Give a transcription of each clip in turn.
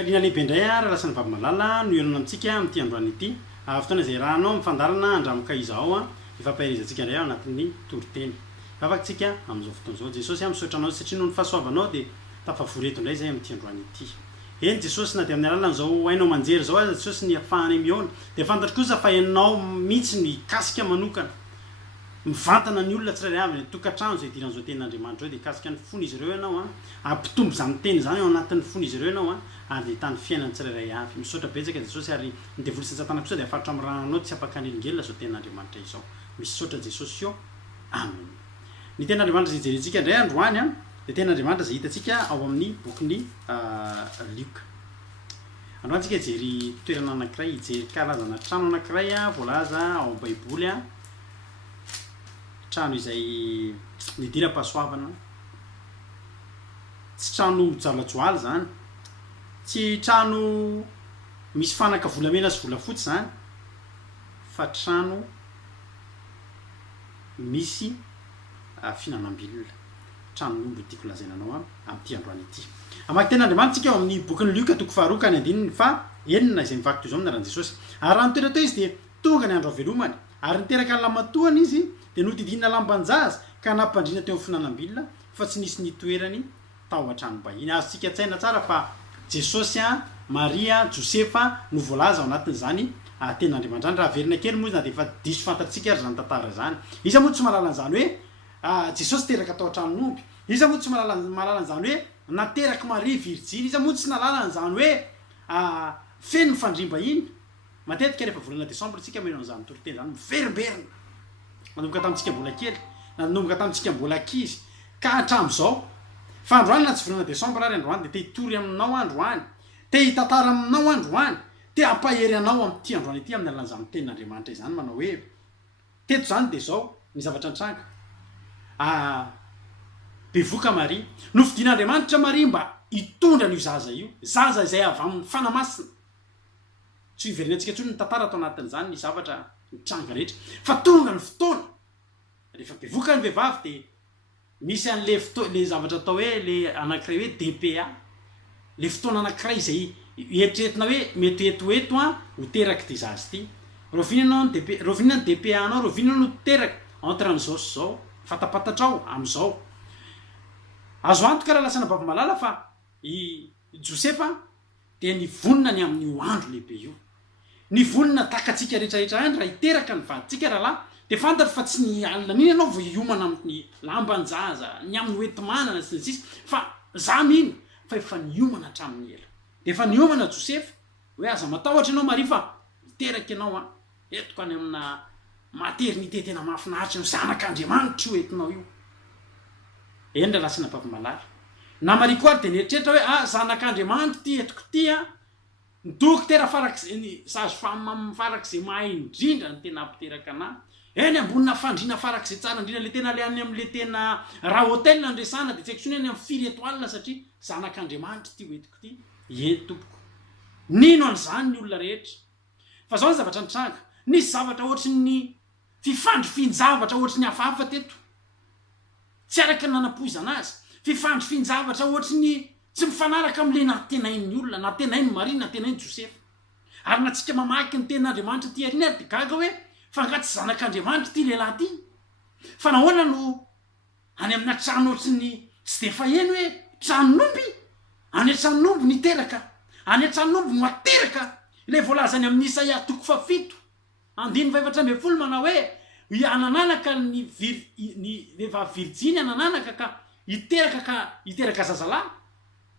Faliana lehibe indray raha lasa ny vavamalala no ianona amintsika amin'ity androany ity fotoana izay rahanao mifandarana andramoka izao ifampahirizantsika indray ao anatin'ny toriteny vavakantsika amin'izao fotoana izao Jesosy misaotra anao satria noho ny fahasoavanao dia tafavoreto indray izay amin'ity androany ity eny Jesosy na dia amin'ny alalan'izao hainao manjery zao aza Jesosy ny ahafahany mihaona dia fantatra kosa fa ianao mihitsy ny kasika manokana mivantana ny olona tsirairay avy ny tokantrano izay idiran'izao tenin'Andriamanitra eo dia kasika ny fon'izy ireo ianao ampitombo izany teny zany ao anatin'ny fon'izy ireo ianao ary tany fiainany tsirairay avy misaotra betsaka Jesosy ary ny devoly sy ny satana kosa dia afaritra amin'ny rananao tsy ampakan'elingely zao tenin'Andriamanitra izao misaotra Jesosy io amen ny tenin'Andriamanitra izay jerentsika indray androany dia tenin'Andriamanitra izay hitantsika ao amin'ny bokin'ny Lioka androantsika jery toerana anankiray ijery karazana trano anankiray voalaza ao am-baiboly trano izay nidira-pahasoavana tsy trano jalajoaly zany tsy trano misy fanaka volamena sy volafotsy zany fa trano misy finanam-bilona tranon'omby tiako lazainanao amin'ity androany ity amaky tenin'Andriamanitra ao amin'ny bokin'ny Lioka toko faharoa ka ny andininy fa enina izay mivaky toy izao amin'ny ran'i Jesosy ary raha nitoera teo izy dia tonga ny andro havelomany ary niteraka ny lamatoany izy dia notidinina lambanjaza ka nampandrina teo amin'ny finanam-bilona fa tsy nisy nitoerany tao an-tranom-bahiny azontsika tsaina tsara fa Jesosy Maria Josefa no voalaza ao anatin'izany tenin'Andriamanitra raha verina kely moa na dia efa diso fantatsika ary zany tantara zany iza moa tsy mahalala an'izany hoe Jesosy teraka tao an-tranon'omby iza moa tsy mahalala an'izany hoe nateraka Maria Virgile iza moa tsy nalala an'izany hoe feno fandrimba iny matetika rehefa volana desambra tsika meno an'izany toriteny zany miverimberina nanomboka tamintsika mbola kely nanomboka tamintsika mbola ankizy ka hatramin'izao fa androany na tsy volana desambra ary androany dia te hitory aminao androany te hitantara aminao androany te hampahery anao amin'ity androany ity amin'ny alalan'izany tenin'Andriamanitra izany manao hoe teto zany dia zao ny zavatra nitranga bevoka Maria novidin'Andriamanitra Maria mba hitondra n'io zaza io zaza izay avy amin'ny fanamasina tsy hiverinantsika ntsony ny tantara atao anatin'izany ny zavatra nitranga rehetra fa tonga ny fotoana rehefa bevoka ny vehivavy dia misy an'le zavatra atao hoe le anankiray hoe DPA le fotoana anankiray izay eritreretina hoe mety etoeto ho teraka ty zazy ity rovinanao ny DPA anao rovinanao no teraka entre amin'izao sy zao fatapatatrao amin'izao azo antoka raha lasana bavamalala fa i Josefa dia nivonina ny amin'io andro lehibe io nivonina takatsika rehetrarehetra any raha hiteraka ny vaditsika rahalahy dia fantatra fa tsy ny alina n'iny ianao vo hiomana amin'ny lambanjaza ny amin'ny hoentimanana sy ny sisa fa za mino fa efa niomana hatramin'ny ela dia efa niomana Josefa hoe aza matahotra ianao Maria fa hiteraka ianao etoko any amina maternité tena mahafinaritra ny zanak'Andriamanitra io entinao io eny raha lasina bavamalala na Maria koa ary dia nieritreritra hoe zanak'Andriamanitra ty etiko ty dokotera farak'izay sazo farak'izay mahay indrindra ny tena ampiteraka anahy eny ambonina fandriana farak'izay tsara indrindra le tena le any amin'le tena raha hôtel andresana dia tsy haiko tsony eny amin'ny firy étoile satria zanak'Andriamanitra ty etiko ty eny tompoko nino an'izany ny olona rehetra fa zao ny zavatra nitranga nisy zavatra ohatry ny fifandrofinjavatra ohatry ny hafahafa teto tsy araka ny nanampoizana azy fifandrofinjavatra ohatry ny tsy mifanaraka amin'le natenain'ny olona natenainy Maria natenainy Josefa ary natsika mamaky ny tenin'Andriamanitra ty arina ary dia gaga hoe fa ngatsy zanak'Andriamanitra ty lehilahy ty fa nahoana no any amina trano ohatry ny tsy dia faheno hoe tranon'omby any an-tranon'omby niteraka any an-tranon'omby no ateraka ilay voalazany amin'ny Isaia toko fafito andiny faefatra amby folo manao hoe anananaka ny vehivavy Virginy anananaka ka hiteraka zazalahy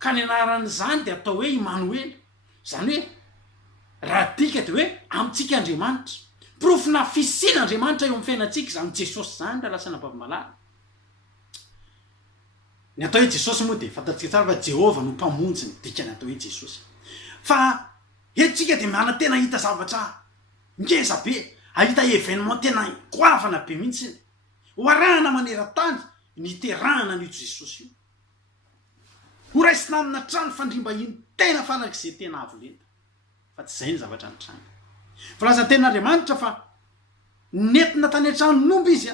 ka ny anaran'izany dia atao hoe Emmanuel zany hoe raha dika dia hoe amintsika Andriamanitra profina fisin'Andriamanitra eo amin'ny fiainantsika zany Jesosy zany raha lasana bavamalala ny atao hoe Jesosy moa dia fantatsika tsara fa Jehova no mpamonjy ny dikany atao hoe Jesosy fa etsika dia miana tena hita zavatra ngeza be ahita événement tena goavana be mihitsy hoarahana maneran-tany niterahana n'io Jesosy io ho raisina amina trano fandrimba iny tena farak'izay tena avolenta fa tsy zay ny zavatra nitranga volazan'ny tenin'Andriamanitra fa nentina tany an-tranon'omby izy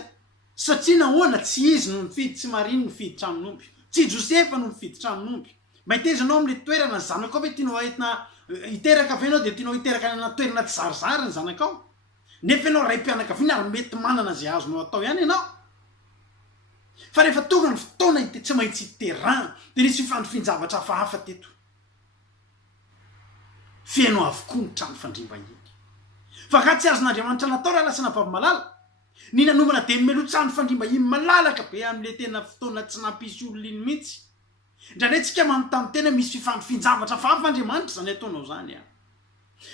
satria nahoana tsy izy no nifidy tsy Maria no nifidy tranon'omby tsy Josefa no nifidy tranon'omby mahiteza anao am'le toerana ny zanakao hoe tianao entina hiteraka avy anao de tianao hiteraka ana toerana tsy zarizary ny zanakao nefa ianao ray mpianakaviana ary mety manana zay azonao atao ihany ianao fa rehefa tonga ny fotoana ite tsy maintsy terrain de nisy fifandrofinjavatra hafahafa teto fiainao avokoa ny trano fandrimba iny fa ka tsy azon'andriamanitra natao raha lasana bavy malala ny nanomana de melotrano fandrimba iny malalaka be am'le tena fotoana tsy nampisy olona iny mihitsy ndrandray tsika manontany tena misy fifandrofinjavatra hafahafa andriamanitra zany ataonao zany a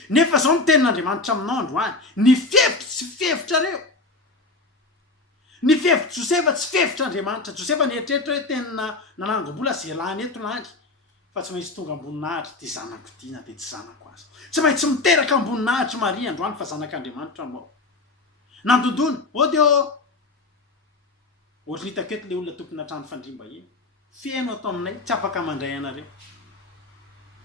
nefa zao ny tenin'andriamanitra aminao androany ny fihevitra tsy fihevitra reo ny fihevitra josefa tsy fihevitra andriamanitra josefa nieritreretra hoe tenina nanangom-bola zay lany eto lany fa tsy maintsy tonga amboninahitra de zanako dina de tsy zanako azy tsy maintsy miteraka amboninahitra maria androany fa zanak'andriamanitra mao nandondona de ohatra hitako eto le olona tompona trano fandrimba iny fiaino atao aminay tsy afaka mandray anareo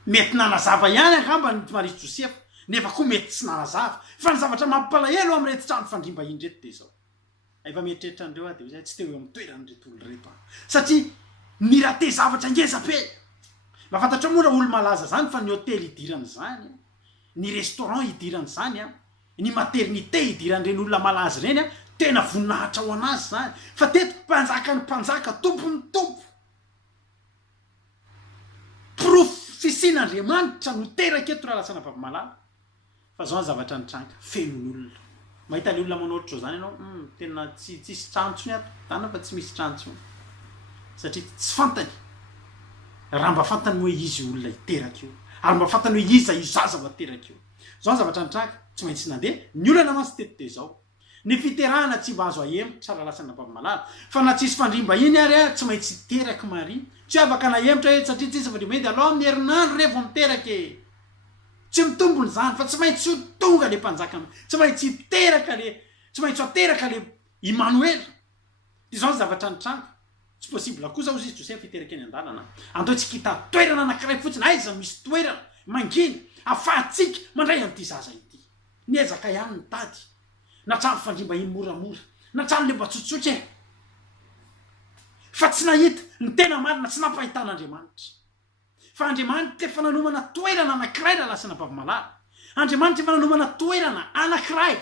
mety nanazava ihany angamba ny marisy josefa nefa koa mety tsy nanazava fa ny zavatra mampalahelo am'rety trano fandrimba iny reto de zao efa mieritreritra andreo de zay tsy teo eo am'ny toerany reto olo reto satria ny raha te zavatra ngezabe mahafantatra moa raha olo malaza zany fa ny hôtely hidirany zany ny restaurant hidirany zany a ny maternité hidiran'ireny olona malaza reny a tena voninahitra ho anazy zany fa teto mpanjaka ny mpanjaka tompony tompo fisin'andriamanitra no teraka eto raha lasana bavy malala fa zao ny zavatra nitranga fenon'olona mahita le olona manaotra zao zany ianao tena tsisy trantsony ato tana fa tsy misy trantsony satria tsy fantany raha mba fantany hoe izy olona hiteraka io ary mba fantany hoe iza izaza va teraka io zao ny zavatra nitranga tsy maintsy nandeha ny olana mansy teto de zao ny fiterahana tsy mba azo ahemitra raha lasana bavy malala fa na tsisy fandrimba iny ary a tsy maintsy teraka maria tsy afaka nahemitra hoe satria tsisy fandrimba iny de aloha amin'ny herinandro revo miteraka tsy mitombony zany fa tsy maintsy ho tonga le mpanjaka tsy maintsy hiteraka le tsy maintsy ateraka le Emmanuel de zao ny zavatra nitranga tsy possible koa zao izy josefa hiteraka eny an-dalana andao tsika hita toerana anankiray fotsiny aiza misy toerana manginy afahatsika mandray an'ity zaza ity niezaka ihany ny tady na trano fandrimba iny moramora na trano le mba tsotsotra fa tsy nahita ny tena marina tsy nampahitan'andriamanitra fa andriamanitra efa nanomana toerana anankiray raha lasana bavy malala andriamanitra efa nanomana toerana anankiray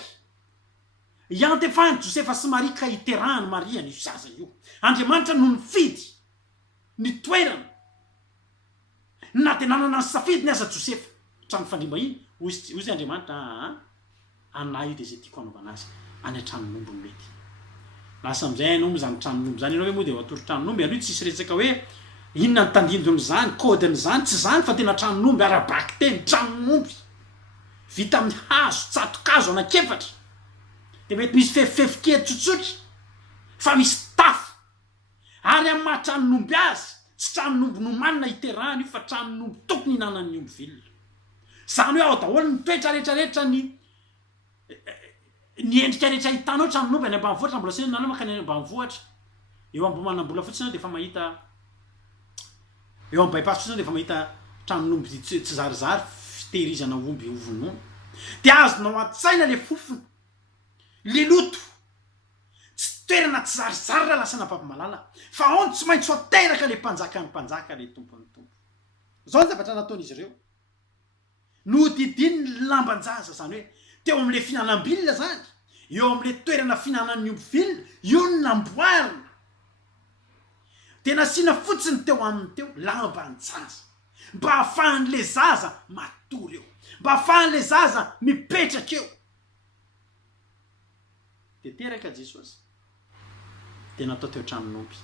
iantefahany josefa sy maria ka hiterahany maria ny zaza io andriamanitra no mifidy ny toerana na de nanana ny safidy ny aza josefa trano fandrimba iny ozy andriamanitra anay io de zay tiako anaovana azy any an-tranomombo ny mety lasa am'izay anao moa zany tranomombo zany ianao hoe moa de atoro tranomomby aloha tsisy resaka hoe inona ny tandindony zany kodiny zany tsy zany fa tena tranomomby arabaky teny tranomomby vita amin'ny hazo tsatokazo anakefatra de mety misy fefifefokely tsotsotra fa misy tafo ary amin'ny maha tranomomby azy tsy tranomomby no manina hiterahany io fa tranomomby tokony hinanan'ny omby vilona zany hoe ao daholo ny toetra rehetrarehetra ny endrika rehetra hitanao tranomomby any ambanivohatra mbola sina nanao makany any ambanivohatra eo ambomanambola fotsiny de efa mahita eo amin'ny bypass fotsiny de efa mahita tranomomby tsy zarizary fitehirizana omby ovonono de azonao an-tsaina le fofony le loto tsy toerana tsy zarizary raha lasana bavy malala fa aony tsy maintsy ateraka le mpanjaka ny mpanjaka le tompony tompo zao ny zavatra nataon'izy ireo no didiny ny lambanjaza zany hoe teo am'le finanam-bilona zany eo am'le toerana finanan'ny omby vilona io ny namboarina de nasiana fotsiny teo aminy teo lambanjaza mba hahafahan'le zaza matory eo mba hahafahan'le zaza mipetraka eo de teraka jesosy de natao teo tranomomby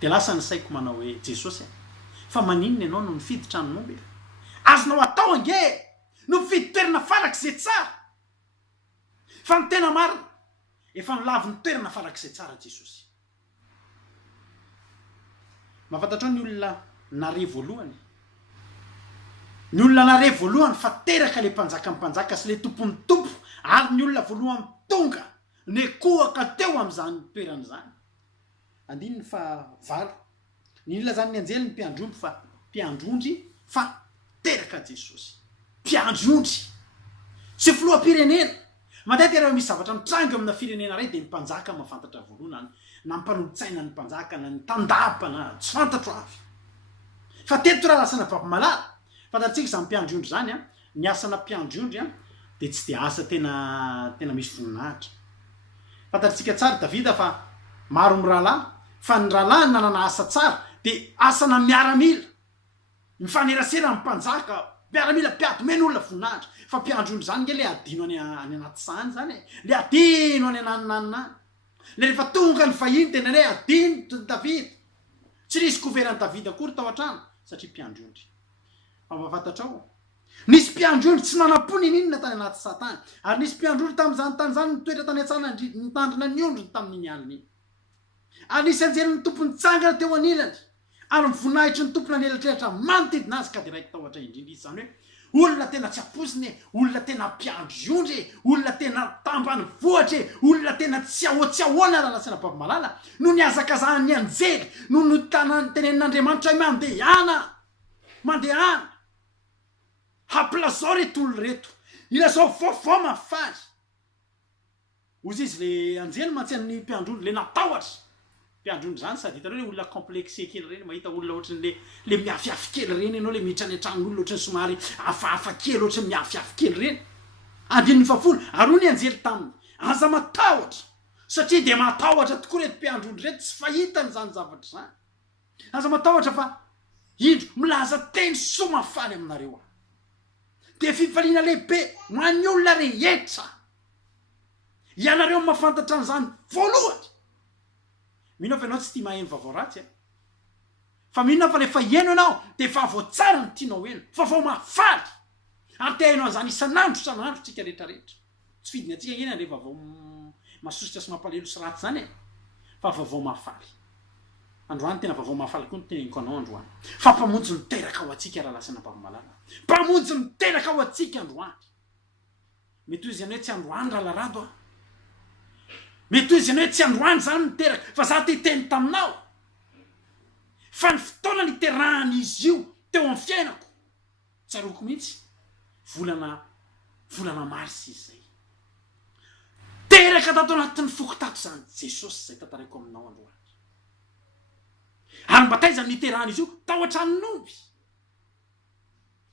de lasa ny saiko manao hoe jesosy fa maninona ianao no mifidy tranomomby azonao atao ange no mifidy toerana farak'izay tsara fa ny tena marina efa nilavy ny toerana farak'izay tsara jesosy mahafantatra ao ny olona nare voalohany ny olona nare voalohany fa teraka le mpanjaka mpanjaka sy le tompony tompo ary ny olona voalohany tonga ne kohaka teo am'izany toerana zany andininy fa valo ny olona zany ny anjely ny mpiandromby fa mpiandrondry fa teraka jesosy mpiandrondry sy filoam-pirenena matetika raha misy zavatra mitranga amina firenena ray de mpanjaka mahafantatra voalohany na mmpanolotsaina ny mpanjaka na ny tandapana tsy fantatro avy fa teto raha lasana papamalala fantatsika zany mpiandrondro zany a ny asana mpiandrondry a de tsy de asa tena misy voninahitra fantatsika tsara davida fa maro my rahalahy fa ny rahalahy nanana asa tsara de asana miaramila mifanerasera mpanjaka miaramila mpiato mena olona voninahitra fa mpiandrondro zany nge le adino any anaty sany zany le adino any ananinanina le rehefa tonga ny vahiny tena le adino davida tsy nisy koverany davida akory tao an-trano satria mpiandrondry fa mahafantatrao nisy mpiandrondry tsy nanam-pony ninona tany anaty satany ary nisy mpiandrondry tam'izany tany zany nitoetra tany an-tsana nitandrina ny ondrony tamin'iny aliny ary nisy anjely ny tompony tsangana teo anilany ary mivonahitry ny tompony anelatrehatra manodidina azy ka de raiky tahotra indrindra izy zany hoe olona tena tsy aposiny olona tena mpiandrondry olona tena tambany vohatra olona tena tsy ahoana raha lasana papamalala no ny azakazahany anjely no tenenin'Andriamanitra mandehana hampilazao reto olo reto ilazao vaovao mafaly ozy izy le anjely mantsiany mpiandrondry le natahotra mpiandrondry zany sady hitanao le olona complexe kely reny mahita olona ohatrany le miafiafy kely reny ianao le miditra any an-tranon'olona ohatrany somary hafahafa kely ohatrany miafiafy kely reny andininy fafolo ary ony anjely taminy aza matahotra satria de matahotra tokoa reto mpiandrondry reto tsy fahitany zany zavatra zany aza matahotra fa indro milaza teny somafaly aminareo de fifaliana lehibe hoan'ny olona rehetra ianareo mahafantatra an'izany voalohany mino fa ianao tsy tia maheno vaovao ratsy fa minona fa lefa eno ianao de vaovao tsara ny tianao eno vaovao mafaly ary te hainao an'izany isan'andro tsika rehetrarehetra tsy fidiny atsika eny le vaovao masositra sy mampalelo sy ratsy zany fa vaovao mafaly androany tena vaovao mafaly koa nyteneniko anao androany fa mpamonjy miteraka ao atsika raha lasana papamalala mpamonjy miteraka ao atsika androany mety ho izy ianao hoe tsy androany raha larado mety ho izy ianao hoe tsy androany zany miteraka fa za te hiteny taminao fa ny fotoana niterahany izy io teo amin'ny fiainako tsaroko mihitsy volana marsy izy zay teraka tato anatin'ny foko tato zany Jesosy zay tantaraiko aminao androany ary mba taiza niterahany izy io tao an-tranon'omby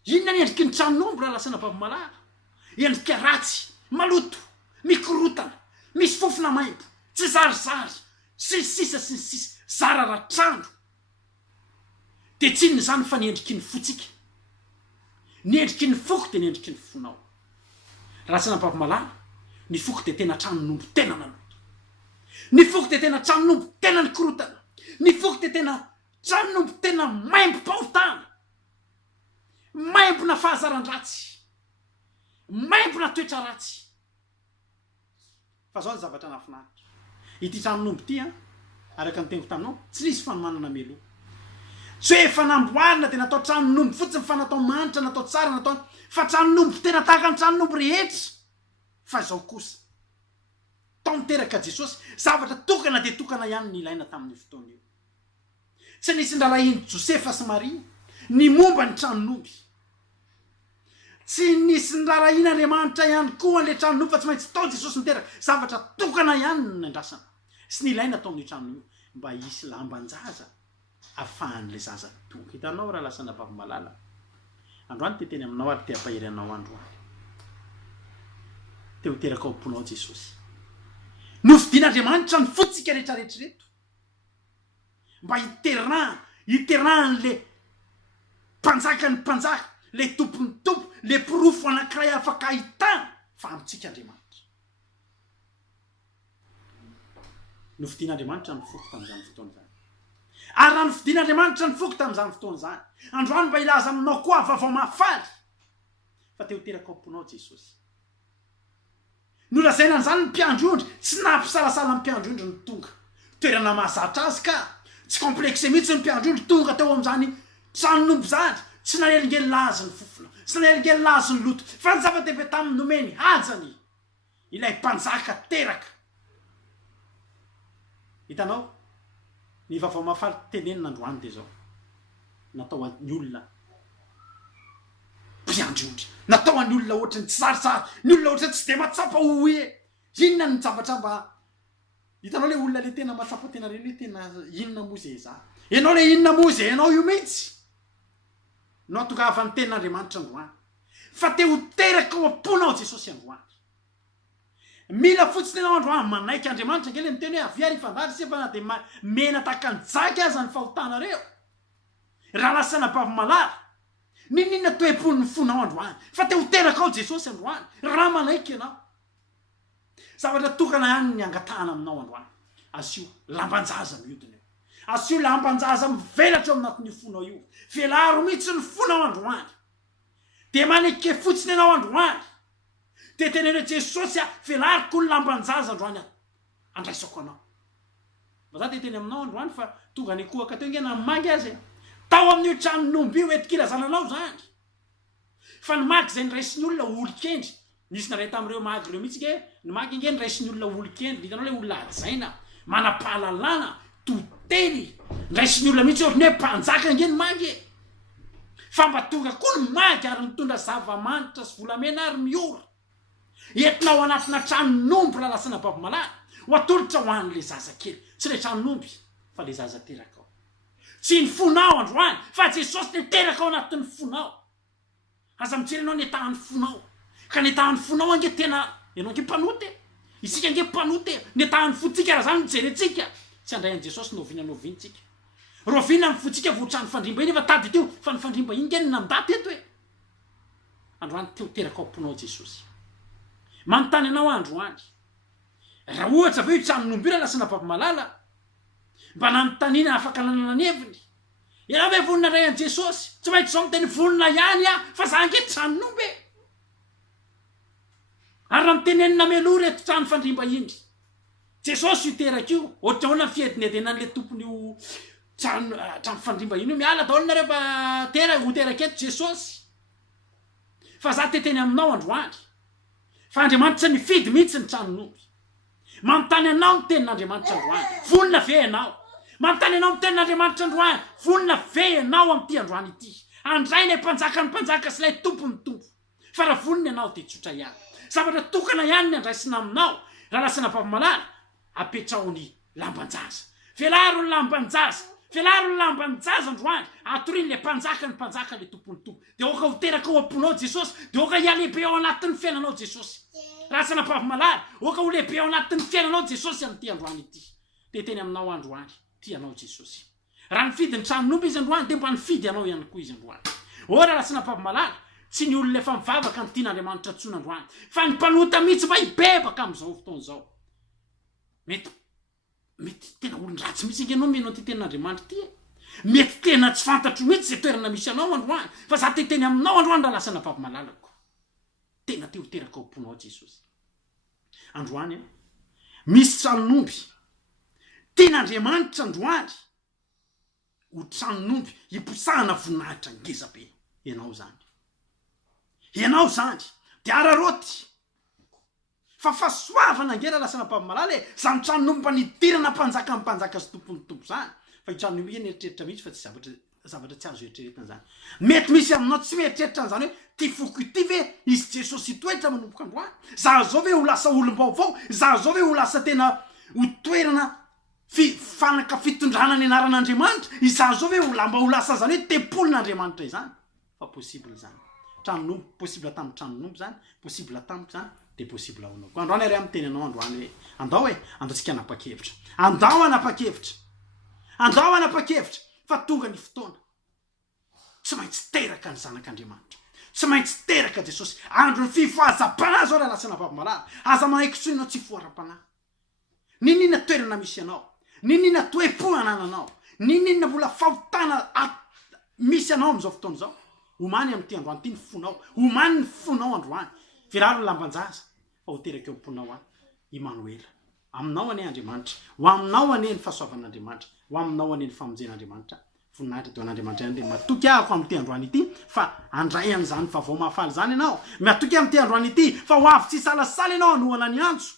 inona ny endriky ny tranon'omby raha lasana papamalala endrika ratsy maloto mikorotana misy fofona maimbo tsy zarizary sisa zara ratrandro de tsinony zany fa ny endriky ny fotsika ny endriky ny foko de ny endriky ny fonao raha lasana papamalala ny foko de tena tranon'omby tena naloto ny foko de tena tranon'omby tena ny korotana ny foko de tena tranon'omby tena maimbo mpahotana maimbo na fahazaran-dratsy maimbo na toetra ratsy fa zao ny zavatra nafinahitra ity tranon'omby ty araka ny tengo taminao tsy nisy fanomanana melo tsy hoe efa namboarina de natao tranon'omby fotsiny fa natao manitra natao tsara natao fa tranon'omby tena tahaka ny tranon'omby rehetra fa zao kosa tao miteraka Jesosy zavatra tokana de tokana ihany ny ilaina tamin'ny fotoana io tsy nisy ndralahiny Josefa sy Maria ny momba ny tranon'omby tsy nisy ndralahin'Andriamanitra ihany koa le tranon'omby fa tsy maintsy tao Jesosy miteraka zavatra tokana ihany ny andrasana sy ny ilaina tao amin'ny tranon'io mba hisy lambanjaza afahan'le zaza tonga hitanao raha lasana papamalala androany teteny aminao ary te hampahery anao androany te ho teraka ao amponao Jesosy nofidian'Andriamanitra ny fotsika rehetrarehetra reto mba hiteran'le mpanjaka ny mpanjaka le tompony tompo le pirofo anankiray afaka ahitana fa amintsika Andriamanitra nofidian'Andriamanitra ny foko tamin'izany fotoana zany ary raha nofidian'Andriamanitra ny foko tamin'izany fotoana zany androany mba ilaza aminao koa vaovao mafaly fa te ho teraka ao amponao Jesosy nolazaina an'izany ny mpiandrondry tsy nampisalasala ny mpiandrondry ny tonga toerana mahazatra azy ka tsy complexe mihitsy ny mpiandrondry tonga teo amin'izany tranon'omby zany tsy naelingelazy ny fofona tsy naelingelazy ny loto fa ny zava-dehibe tamin'ny nomeny hajany ilay mpanjaka teraka hitanao ny vaovao mafaly tenenina de zao natao any olona mpiandrondry natao any olona ohatrany tsy zarizary ny olona ohatrany tsy de matsapa hoe inona ny zavatra mba hitanao le olona le tena matsapa tena reny hoe tena inona moa zay za ianao le inona moa zay ianao io mihitsy no atokava ny tenin'andriamanitra androany fa te ho teraka ao am-ponao Jesosy androany mila fotsiny anao androany manaiky andriamanitra ngely ny teny hoe avy ary fandary sefa na de mena tahaka ny jaky aza ny fahotanareo raha lasana bavy-malala ninona toe-pon'ny fonao androany fa te ho teraka ao Jesosy androany raha manaiky ianao zavatra tokana ihany ny angatahana aminao androany asio lambanjaza miodina eo asio lambanjaza mivelatra eo aminatin'io fonao io velaro mihitsy ny fonao androany de manaiky fotsiny anao androany de tenene Jesosy velariko ny lambanjaza androany andraisako anao mba za te teny aminao androany fa tonga ny kohaka teo ngena mangy azy tao amin'io tranon'omby io etikirazananao zany fa ny maky zay nyraisin'ny olona olokendry nisy naray tamin'ireo maky reo mihitsy ke ny maky inge nyraisin'ny olona olokendry hitanao le olona ajaina manam-pahalalana totely nyraisin'ny olona mihitsy ohatrany hoe mpanjaka inge ny maky fa mba tonga koa ny maky ary mitondra zava-manitra sy volamena ary miora entinao anatina tranon'omby raha lasana bavy-malala ho atolotra ho an'le zaza kely tsy le tranon'omby fa le zaza teraka ao tsy ny fonao androany fa Jesosy te teraka ao anatin'ny fonao aza mijery anao netahan'ny fonao ka netahan'ny fonao ange tena ianao nge mpanoty isika nge mpanoty netahan'ny fotsika raha zany mijerentsika tsy andrayan'i Jesosy novinantsika rovina ny fotsika voatrany fandrimba iny efa tady teo fa ny fandrimba iny nge nandaty eto hoe androany teo teraka ao am-ponao Jesosy manontany anao androany raha ohatra ve io tranon'omby io lasana bavy-malala mba nanontaniana afaka nanana ny heviny ianao ve vonina ray an' Jesosy tsy maintsy zao miteny vonina ihany fa za nge tranon'omby ary raha mitenenina meloa reto trano fandrimba iny Jesosy io teraka io ohatra hoana fiediny edenan'le tompon'io trano fandrimba iny io miala daholona rehefa ho teraka eto Jesosy fa za te teny aminao androany fa Andriamanitra nifidy mihitsy ny tranon'omby manontany anao ny tenin'Andriamanitra androany vonina ve ianao manontany anao ny tenin'Andriamanitra androany vonina ve ianao am'ty androany ity andray ilay mpanjaka ny mpanjaka sy ilay tompo ny tompo fa raha vonina ianao de tsotra ihany zavatra tokana ihany ny andraisina aminao raha lasana bavy-malala apetrahony lambanjaza velaro ny lambanjaza velaro ny lambanjaza androany atoriny le mpanjaka ny mpanjaka le tompony tompo de oka ho teraka ao am-ponao Jesosy de oka hialehibe ao anatin'ny fiainanao Jesosy raha lasana bavy-malala oka ho lehibe ao anatin'ny fiainanao Jesosy am'ty androany ity de teny aminao androany tianao Jesosy raha nifidy ny tranon'omby izy androany de mba nifidy anao ihany koa izy androany ora lasana bavy-malala tsy ny olona efa mivavaka ny tian'Andriamanitra tsony androany fa ny mpanota mihitsy mba hibebaka am'izao fotoana zao mety tena olon-dratsy mihitsy nge anao menao ty tenin'Andriamanitra ty mety tena tsy fantatro mihitsy zay toerana misy anao androany fa za te teny aminao androany raha lasana bavy-malalako tena te ho teraka ao am-ponao Jesosy androany misy tranon'omby tenin'Andriamanitra androany ho tranon'omby hiposahana voninahitra ngeza be ianao zany de araroty fa fahasoavana ngera lasana bavy-malala zany tranon'omby mba nidirana mpanjaka sy tompony tompo zany fa io tranon'omby iny eritreritra mihitsy fa tsy zavatra tsy azo eritreretana zany mety misy aminao tsy mieritreritra zany hoe ty foko ity ve izy Jesosy toetra manomboka androany za zao ve ho lasa olom-baovao za zao ve ho lasa tena ho toerana fanaka fitondrana ny anaran'Andriamanitra iza zao ve ho lasa zany hoe tempolin'Andriamanitra izany fa possible zany tranon'omby possible tamin'ny tranon'omby zany possible tamiko zany de possible aonao koa androany ary am'teny anao androany hoe andaotsika anapa-kevitra andao anapa-kevitra fa tonga ny fotoana tsy maintsy teraka ny zanak'Andriamanitra tsy maintsy teraka Jesosy andro ny fifoazam-panahy zao raha lasana bavy-malala aza manaiky tsoinao tsy foaram-panahy ninina toerana misy anao ninina toe-po anananao ninina mbola fahotana misy anao am'izao fotoana zao omany am'ty androany ty ny fonao omany ny fonao androany velaro ny lambanjaza fa ho teraka eo am-ponao Emmanuela aminao ane Andriamanitra ho aminao ane ny fahasoavan'Andriamanitra ho aminao ane ny famonjen'Andriamanitra voninahitra teo an'Andriamanitra ihany de matoky ahako am'ty androany ity fa andray an'izany fa vao mahafaly zany ianao matoky am'ty androany ity fa ho avy tsy salasala ianao anohana ny antso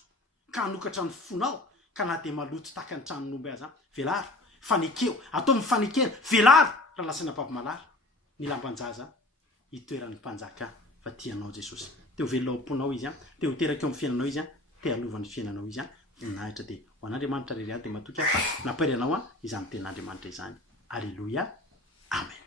ka hanokatra ny fonao ka na de maloto taka ny tranon'omby aza velaro fanekeo atao mifanekena velaro raha lasana bavy-malala ny lambanjaza itoeran'ny mpanjaka fa tianao Jesosy te ho velona ao am-ponao izy te ho teraka eo amin'ny fiainanao izy te halovany fiainanao izy voninahitra de ho an'Andriamanitra rery ahy de matoky fa napairy anao izany tenin'Andriamanitra izany alleluia amen